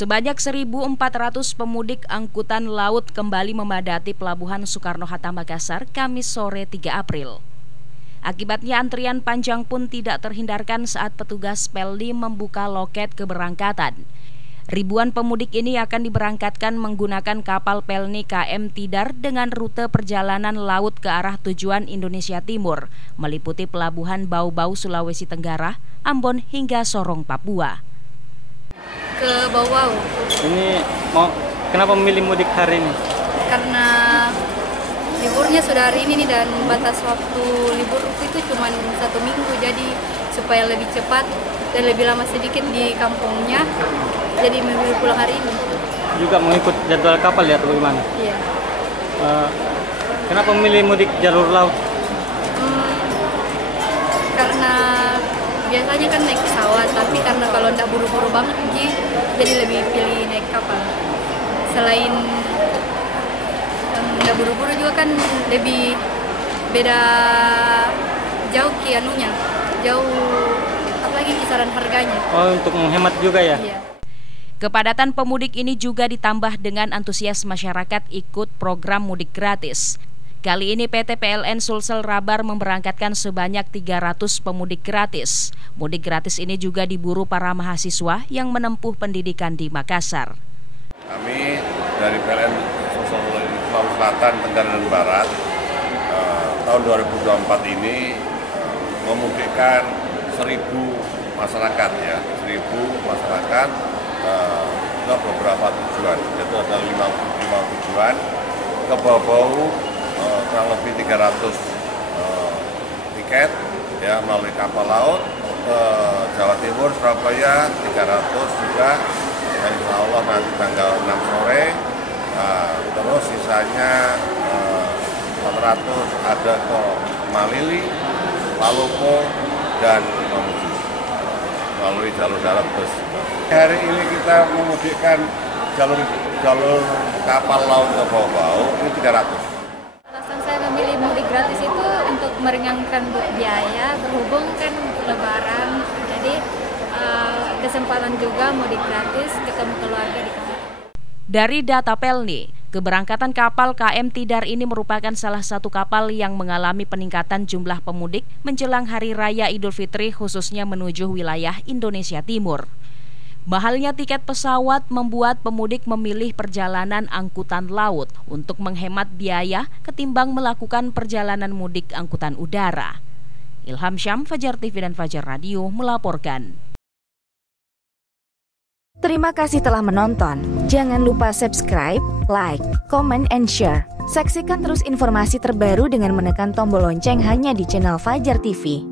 Sebanyak 1.400 pemudik angkutan laut kembali memadati Pelabuhan Soekarno-Hatta Makassar Kamis sore 3 April. Akibatnya antrian panjang pun tidak terhindarkan saat petugas Pelni membuka loket keberangkatan. Ribuan pemudik ini akan diberangkatkan menggunakan kapal Pelni KM Tidar dengan rute perjalanan laut ke arah tujuan Indonesia Timur, meliputi pelabuhan Bau-Bau Sulawesi Tenggara, Ambon hingga Sorong Papua. Ke Bau-Bau. Ini kenapa memilih mudik hari ini? Karena liburnya sudah hari ini nih, dan batas waktu libur itu cuma 1 minggu, jadi supaya lebih cepat dan lebih lama sedikit di kampungnya, jadi memilih pulang hari ini. Juga mengikut jadwal kapal ya atau bagaimana? Iya. Kenapa memilih mudik jalur laut? Karena biasanya kan naik pesawat, tapi karena kalau nggak buru-buru banget jadi lebih pilih naik kapal. Selain nggak buru-buru juga kan lebih beda jauh kianunya, jauh apalagi kisaran harganya. Oh, untuk menghemat juga ya? Iya. Kepadatan pemudik ini juga ditambah dengan antusias masyarakat ikut program mudik gratis. Kali ini PT PLN Sulsel Rabar memberangkatkan sebanyak 300 pemudik gratis. Mudik gratis ini juga diburu para mahasiswa yang menempuh pendidikan di Makassar. Kami dari PLN Sulsel Sulawesi Selatan, Tenggara dan Barat tahun 2024 ini memudikkan 1.000 masyarakat ya, 1.000 masyarakat ke beberapa tujuan. Itu ada 5 tujuan ke Bau-Bau. Kurang lebih 300 tiket ya melalui kapal laut, ke Jawa Timur, Surabaya 300 juga, dan insya Allah nanti tanggal 6 sore. Terus sisanya 400 ada ke Malili, Palopo, dan Mamuju melalui jalur darat bus. Hari ini kita memudikkan jalur kapal laut ke Bau-Bau ini 300. Memilih mudik gratis itu untuk meringankan biaya, berhubung kan Lebaran, jadi kesempatan juga mudik gratis, ketemu keluarga di kampung. Dari data Pelni, keberangkatan kapal KM Tidar ini merupakan salah satu kapal yang mengalami peningkatan jumlah pemudik menjelang Hari Raya Idul Fitri, khususnya menuju wilayah Indonesia Timur. Mahalnya tiket pesawat membuat pemudik memilih perjalanan angkutan laut untuk menghemat biaya ketimbang melakukan perjalanan mudik angkutan udara. Ilham Syam, Fajar TV dan Fajar Radio melaporkan. Terima kasih telah menonton. Jangan lupa subscribe, like, comment, and share. Saksikan terus informasi terbaru dengan menekan tombol lonceng hanya di channel Fajar TV.